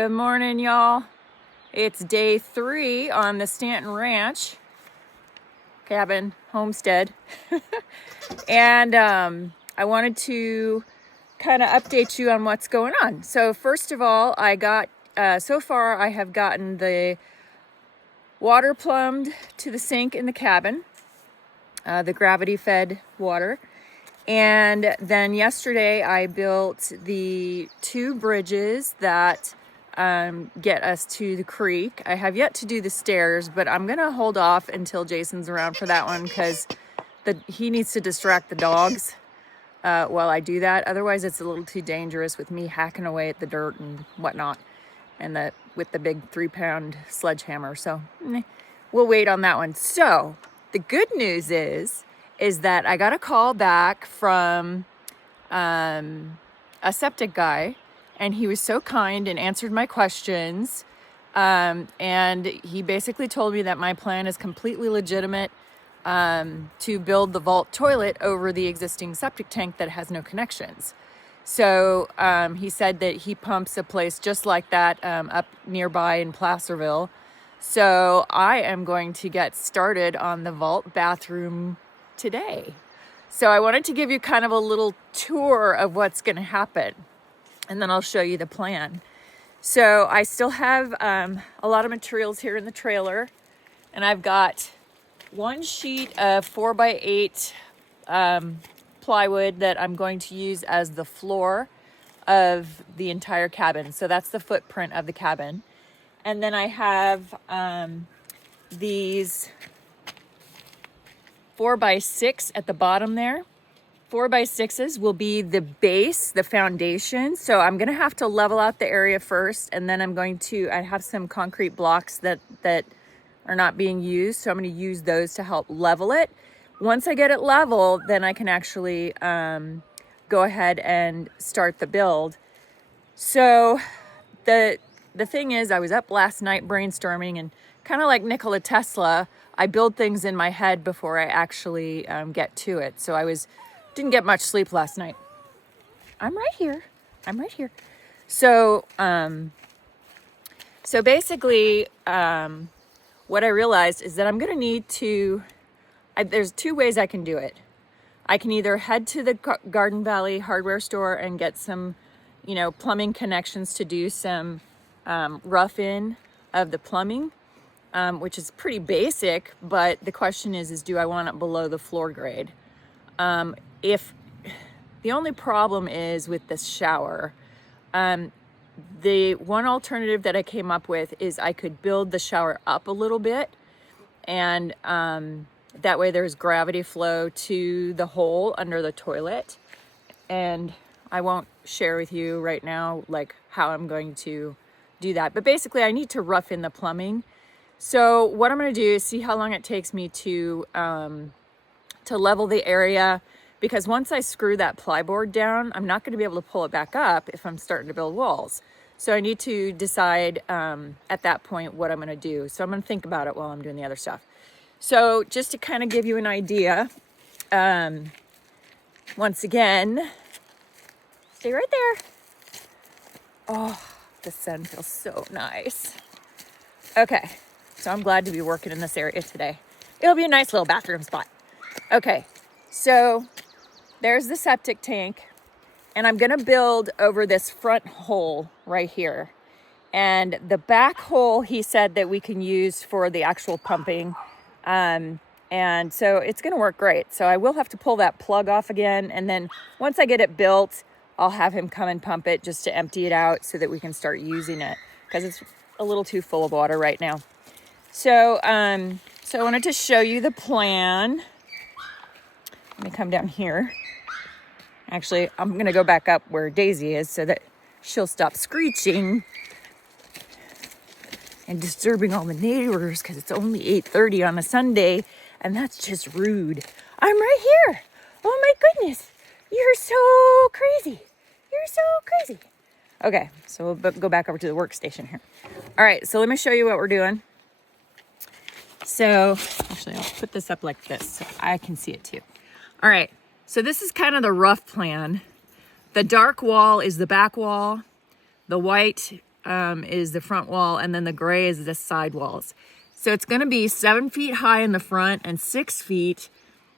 Good morning, y'all. It's day 3 on the Stanton Ranch cabin homestead. And I wanted to kind of update you on what's going on. So first of all, I got, so far I have gotten the water plumbed to the sink in the cabin, the gravity fed water. And then yesterday I built the 2 bridges that get us to the creek. I have yet to do the stairs, but I'm gonna hold off until Jason's around for that one because he needs to distract the dogs while I do that. Otherwise it's a little too dangerous with me hacking away at the dirt and whatnot, and with the big 3-pound sledgehammer. So we'll wait on that one. So the good news is that I got a call back from a septic guy, and he was so kind and answered my questions. And he basically told me that my plan is completely legitimate to build the vault toilet over the existing septic tank that has no connections. So he said that he pumps a place just like that up nearby in Placerville. So I am going to get started on the vault bathroom today. So I wanted to give you kind of a little tour of what's going to happen, and then I'll show you the plan. So I still have a lot of materials here in the trailer, and I've got 1 sheet of 4x8 plywood that I'm going to use as the floor of the entire cabin. So that's the footprint of the cabin. And then I have these 4x6 at the bottom there. 4x6s will be the base, the foundation. So I'm gonna have to level out the area first, and then I have some concrete blocks that are not being used. So I'm gonna use those to help level it. Once I get it level, then I can actually go ahead and start the build. So the thing is, I was up last night brainstorming, and kind of like Nikola Tesla, I build things in my head before I actually get to it. So didn't get much sleep last night. I'm right here. So, basically, what I realized is that I'm going to need to, there's 2 ways I can do it. I can either head to the Garden Valley hardware store and get some, plumbing connections to do some rough-in of the plumbing, which is pretty basic, but the question is do I want it below the floor grade? If the only problem is with this shower, the one alternative that I came up with is I could build the shower up a little bit, and that way there's gravity flow to the hole under the toilet. And I won't share with you right now like how I'm going to do that, but basically I need to rough in the plumbing. So what I'm going to do is see how long it takes me to level the area, because once I screw that plyboard down, I'm not going to be able to pull it back up if I'm starting to build walls. So I need to decide at that point what I'm going to do. So I'm going to think about it while I'm doing the other stuff. So just to kind of give you an idea, once again, stay right there. Oh, the sun feels so nice. Okay, so I'm glad to be working in this area today. It'll be a nice little bathroom spot. Okay, so there's the septic tank, and I'm gonna build over this front hole right here. And the back hole, he said that we can use for the actual pumping. And so it's gonna work great. So I will have to pull that plug off again, and then once I get it built, I'll have him come and pump it just to empty it out so that we can start using it, because it's a little too full of water right now. So, so I wanted to show you the plan. Let me come down here. Actually, I'm going to go back up where Daisy is so that she'll stop screeching and disturbing all the neighbors, because it's only 8:30 on a Sunday, and that's just rude. I'm right here. Oh my goodness. You're so crazy. Okay, so we'll go back over to the workstation here. All right, so let me show you what we're doing. So actually, I'll put this up like this so I can see it too. All right, so this is kind of the rough plan. The dark wall is the back wall. The white is the front wall, and then the gray is the side walls. So it's going to be 7 feet high in the front and 6 feet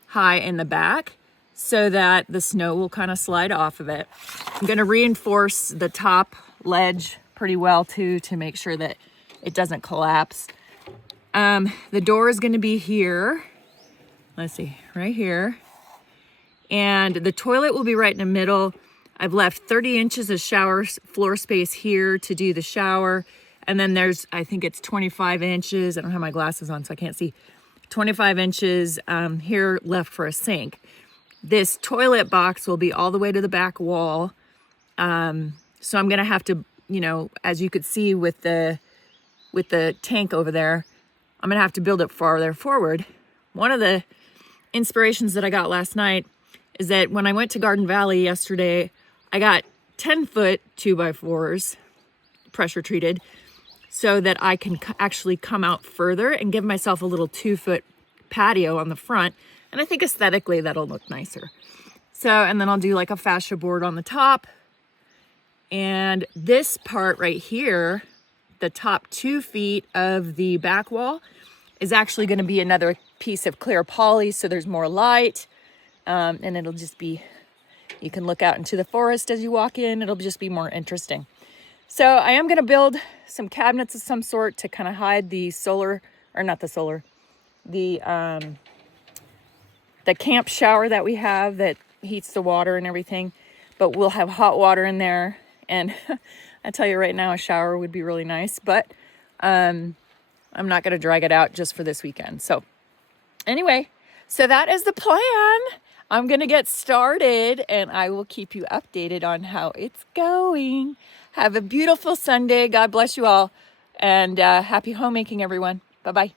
high in the back, so that the snow will kind of slide off of it. I'm going to reinforce the top ledge pretty well too, to make sure that it doesn't collapse. The door is going to be here. Let's see, right here. And the toilet will be right in the middle. I've left 30 inches of shower floor space here to do the shower. And then there's, I think it's 25 inches. I don't have my glasses on, so I can't see. 25 inches here left for a sink. This toilet box will be all the way to the back wall. So I'm gonna have to, you know, as you could see with the tank over there, I'm gonna have to build it farther forward. One of the inspirations that I got last night is that when I went to Garden Valley yesterday, I got 10-foot 2x4s, pressure treated, so that I can actually come out further and give myself a little 2-foot patio on the front. And I think aesthetically that'll look nicer. So, and then I'll do like a fascia board on the top. And this part right here, the top 2 feet of the back wall, is actually going to be another piece of clear poly, so there's more light. And it'll just be, you can look out into the forest as you walk in. It'll just be more interesting. So I am going to build some cabinets of some sort to kind of hide the solar, or not the solar, the camp shower that we have that heats the water and everything. But we'll have hot water in there. And I tell you right now, a shower would be really nice. But I'm not going to drag it out just for this weekend. So anyway, so that is the plan. I'm going to get started and I will keep you updated on how it's going. Have a beautiful Sunday. God bless you all. And happy homemaking, everyone. Bye-bye.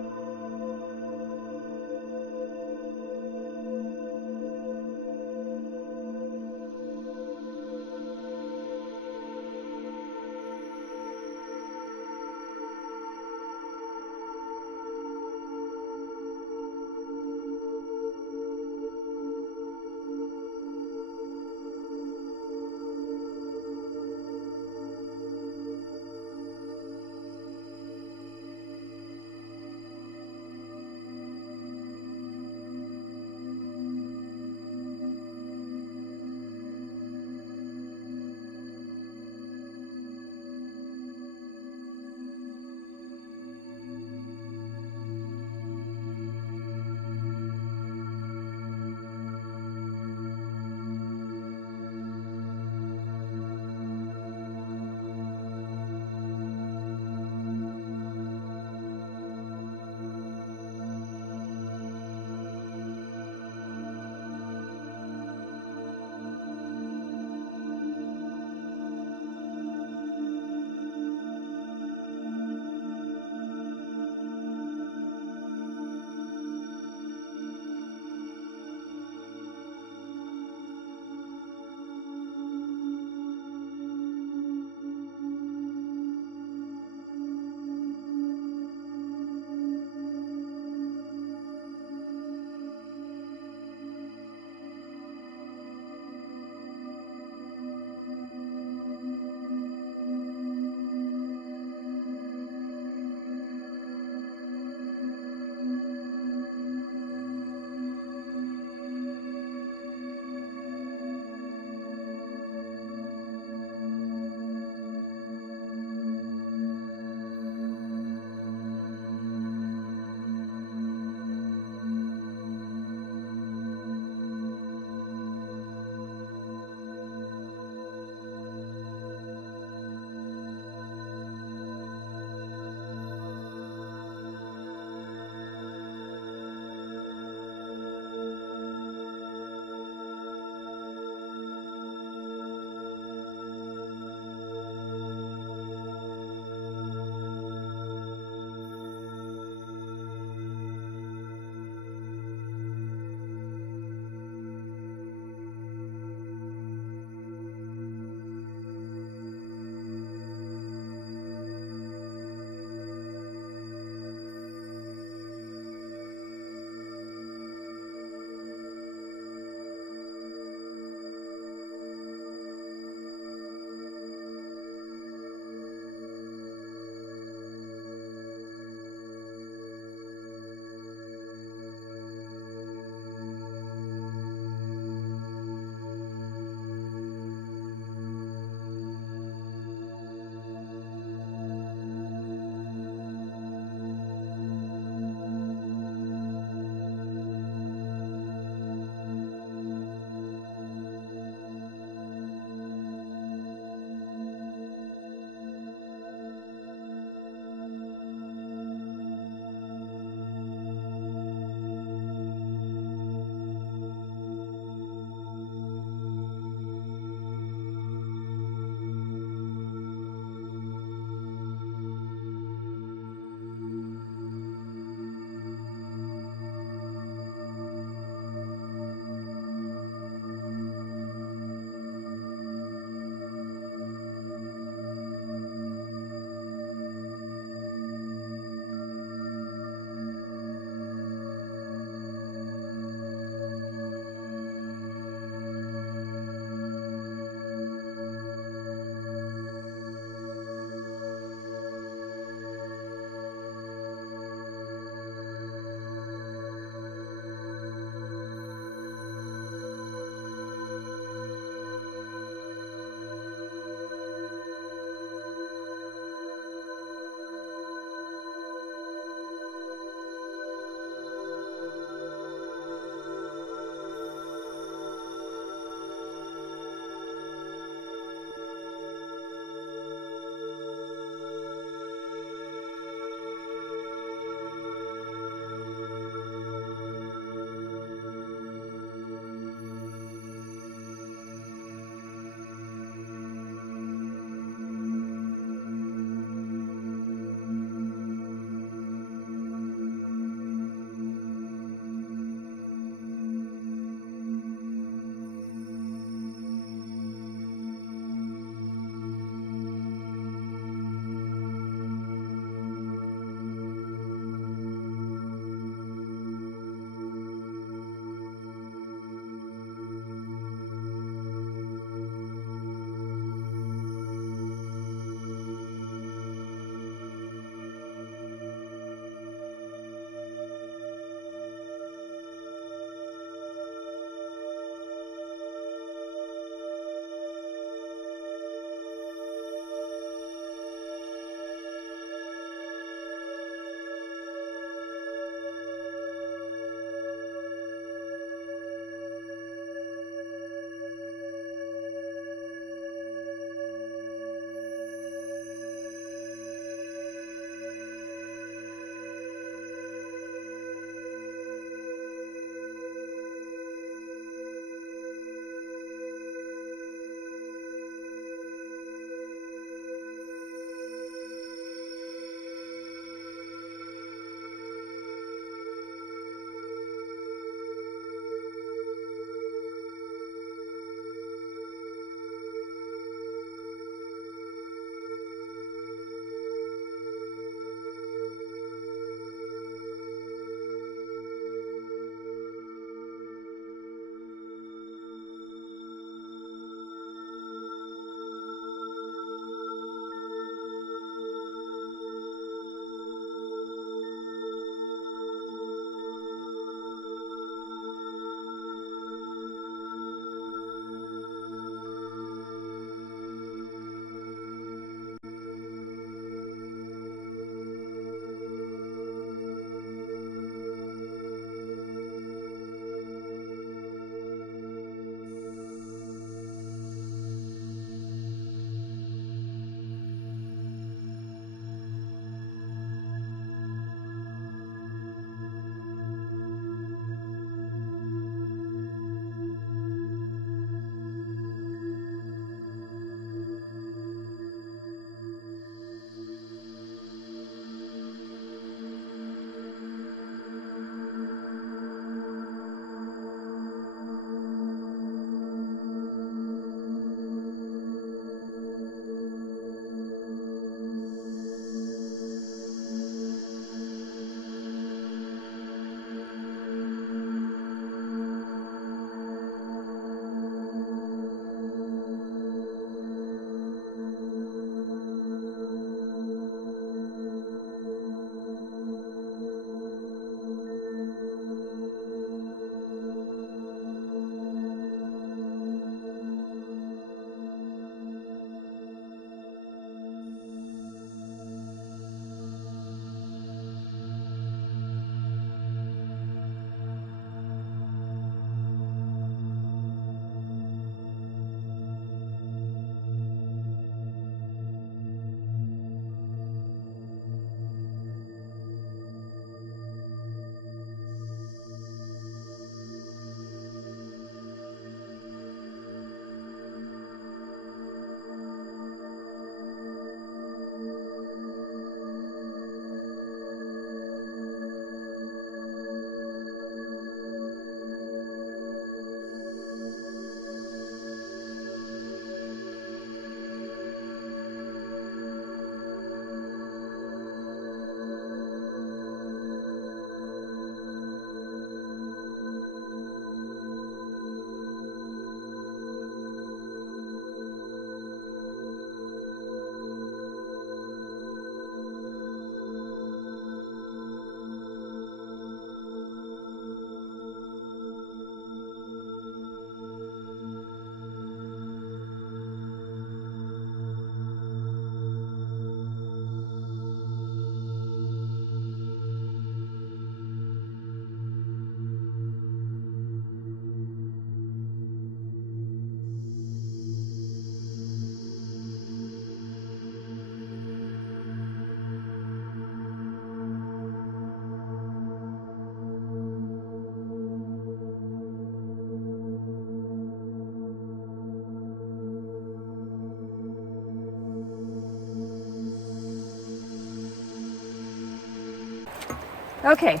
Okay,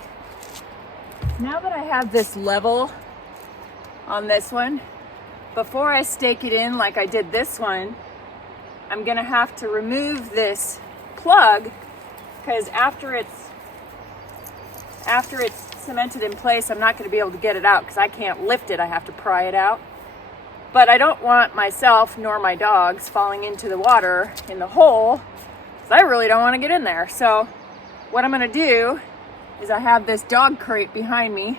now that I have this level on this one, before I stake it in like I did this one, I'm gonna have to remove this plug, because after it's cemented in place, I'm not gonna be able to get it out because I can't lift it, I have to pry it out. But I don't want myself nor my dogs falling into the water in the hole, because I really don't want to get in there. So what I'm gonna do is I have this dog crate behind me,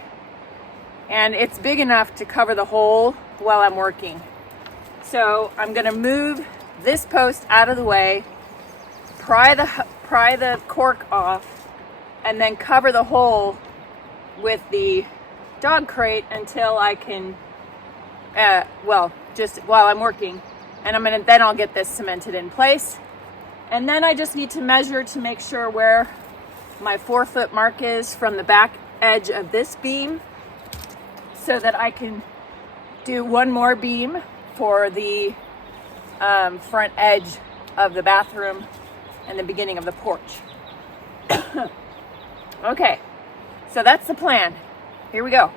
and it's big enough to cover the hole while I'm working. So I'm gonna move this post out of the way, pry the cork off, and then cover the hole with the dog crate until I can, just while I'm working. And then I'll get this cemented in place. And then I just need to measure to make sure where my 4-foot mark is from the back edge of this beam, so that I can do one more beam for the front edge of the bathroom and the beginning of the porch. Okay, so that's the plan. Here we go.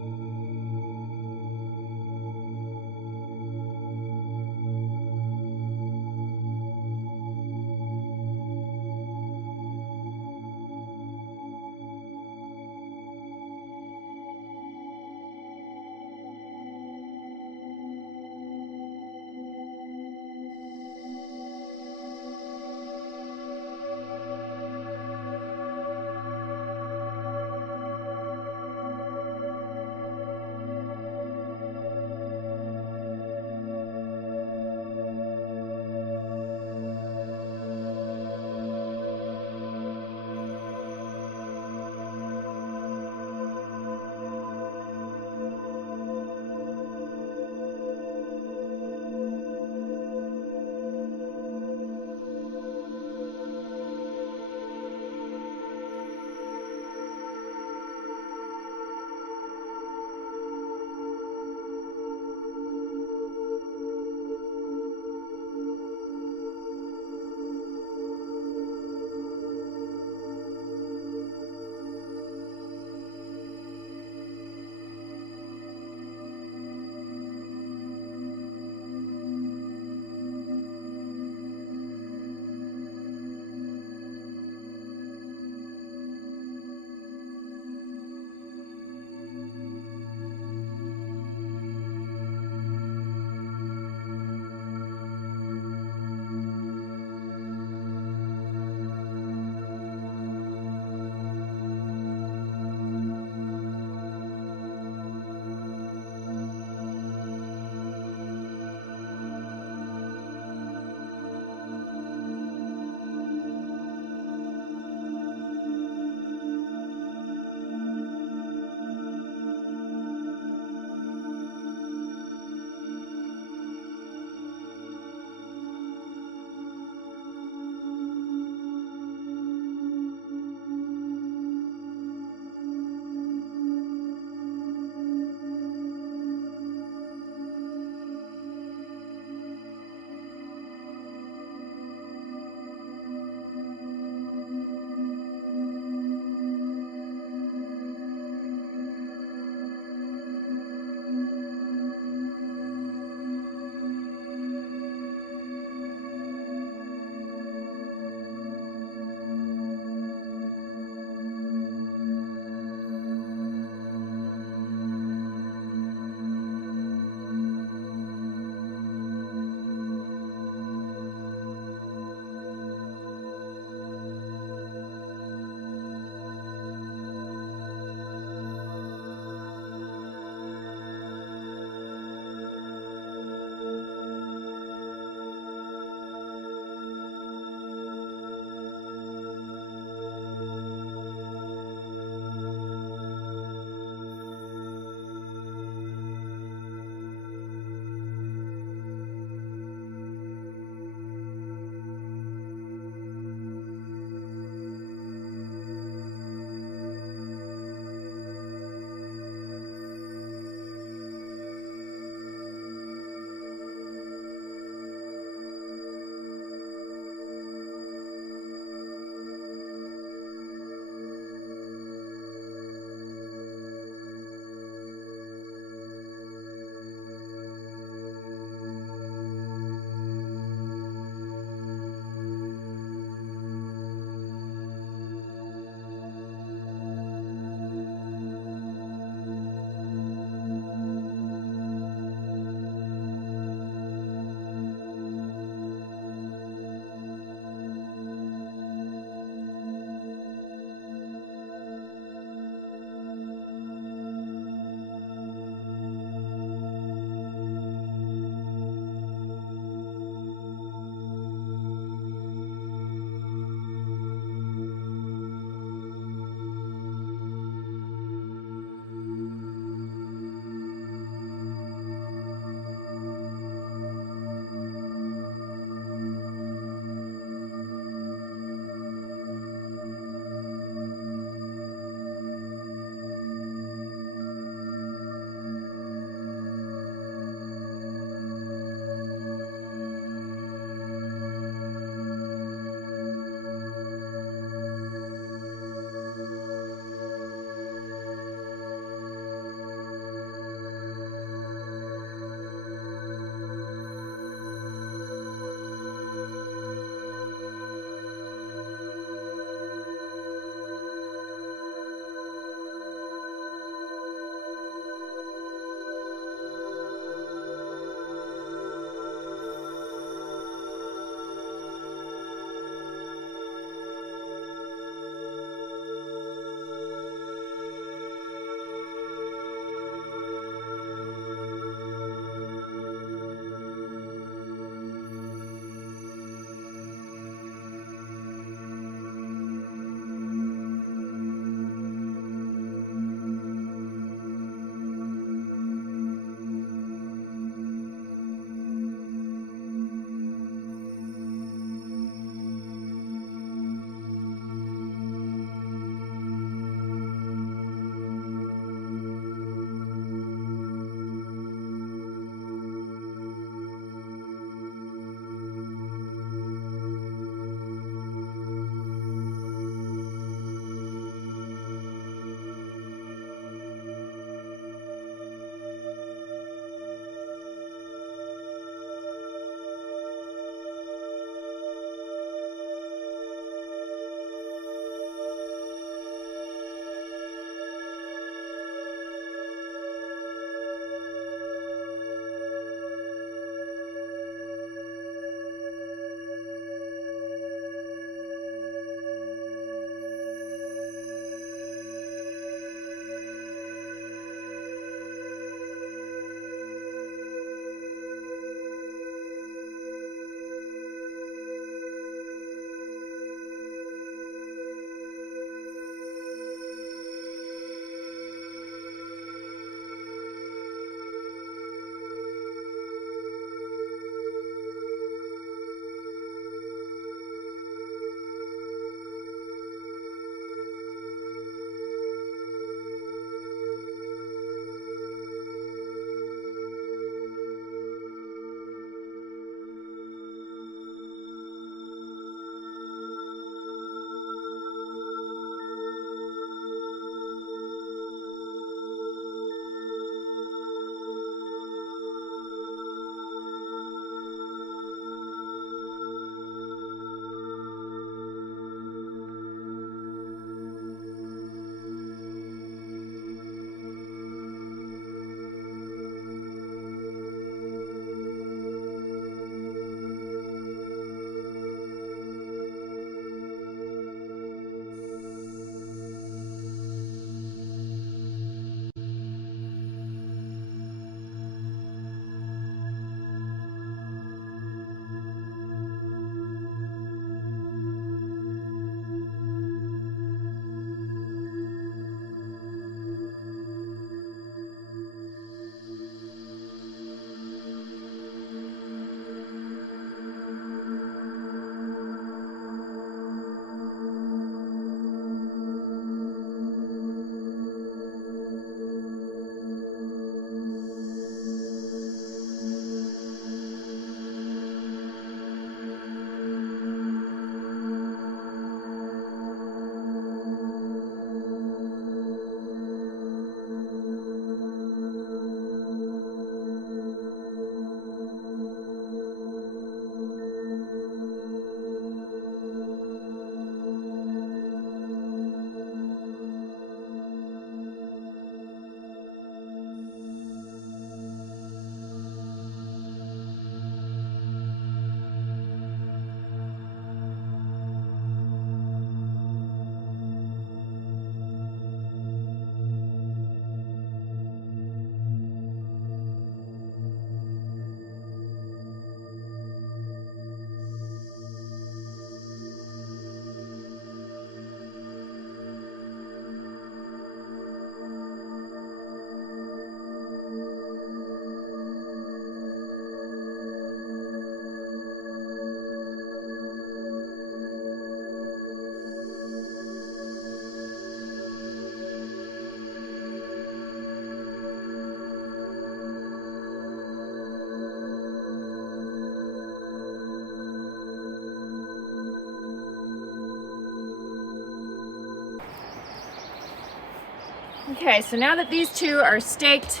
Okay, so now that these two are staked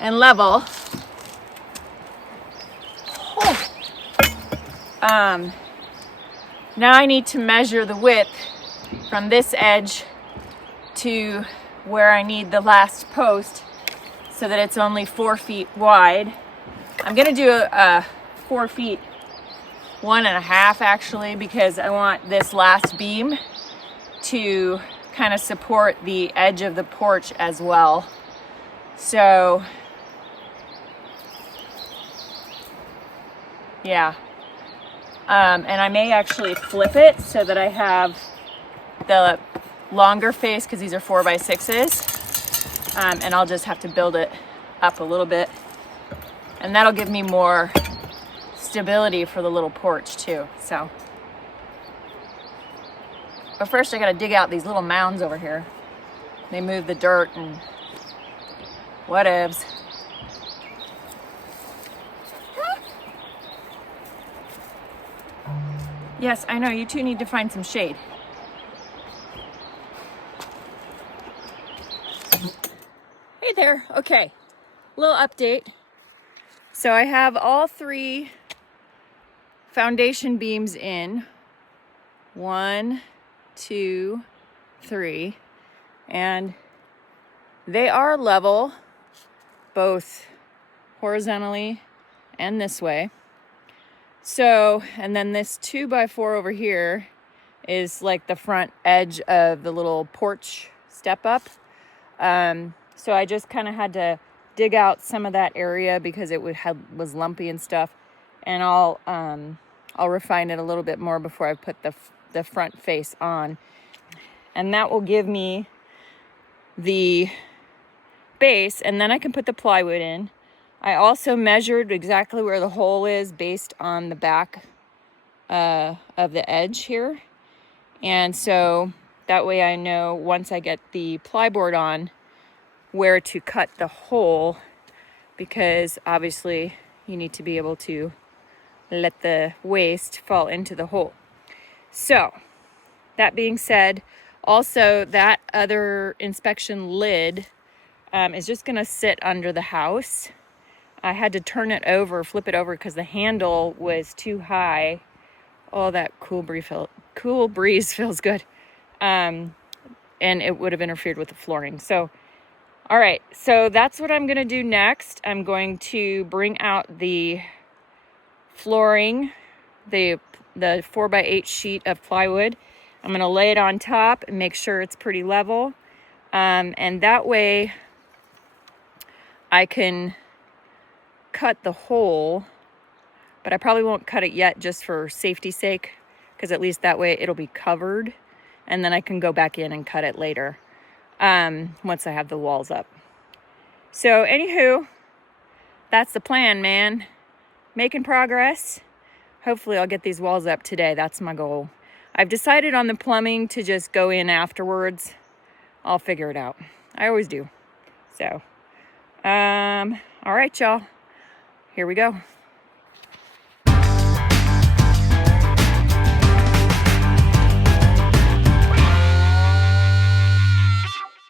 and level, now I need to measure the width from this edge to where I need the last post so that it's only 4 feet wide. I'm gonna do a 4 feet, 1.5 actually, because I want this last beam to kind of support the edge of the porch as well. So yeah, and I may actually flip it so that I have the longer face, because these are 4x6s, and I'll just have to build it up a little bit, and that'll give me more stability for the little porch too. So, but first I gotta dig out these little mounds over here. They move the dirt and whatevs. Yes, I know, you two need to find some shade. Hey there, okay, little update. So I have all 3 foundation beams in, 1, 2, 3, and they are level, both horizontally and this way. So, and then this 2x4 over here is like the front edge of the little porch step up. So I just kind of had to dig out some of that area because it was lumpy and stuff, and I'll refine it a little bit more before I put the front face on, and that will give me the base, and then I can put the plywood in. I also measured exactly where the hole is based on the back of the edge here, and so that way I know once I get the plyboard on where to cut the hole, because obviously you need to be able to let the waste fall into the hole. So that being said, also that other inspection lid is just gonna sit under the house. I had to turn it over, flip it over, because the handle was too high. Oh, that cool breeze feels good. And it would have interfered with the flooring. So, all right, so that's what I'm gonna do next. I'm going to bring out the flooring, the 4x8 sheet of plywood. I'm gonna lay it on top and make sure it's pretty level. And that way I can cut the hole, but I probably won't cut it yet just for safety's sake, because at least that way it'll be covered, and then I can go back in and cut it later once I have the walls up. So anywho, that's the plan, man. Making progress. Hopefully I'll get these walls up today. That's my goal. I've decided on the plumbing to just go in afterwards. I'll figure it out. I always do. So, all right, y'all. Here we go.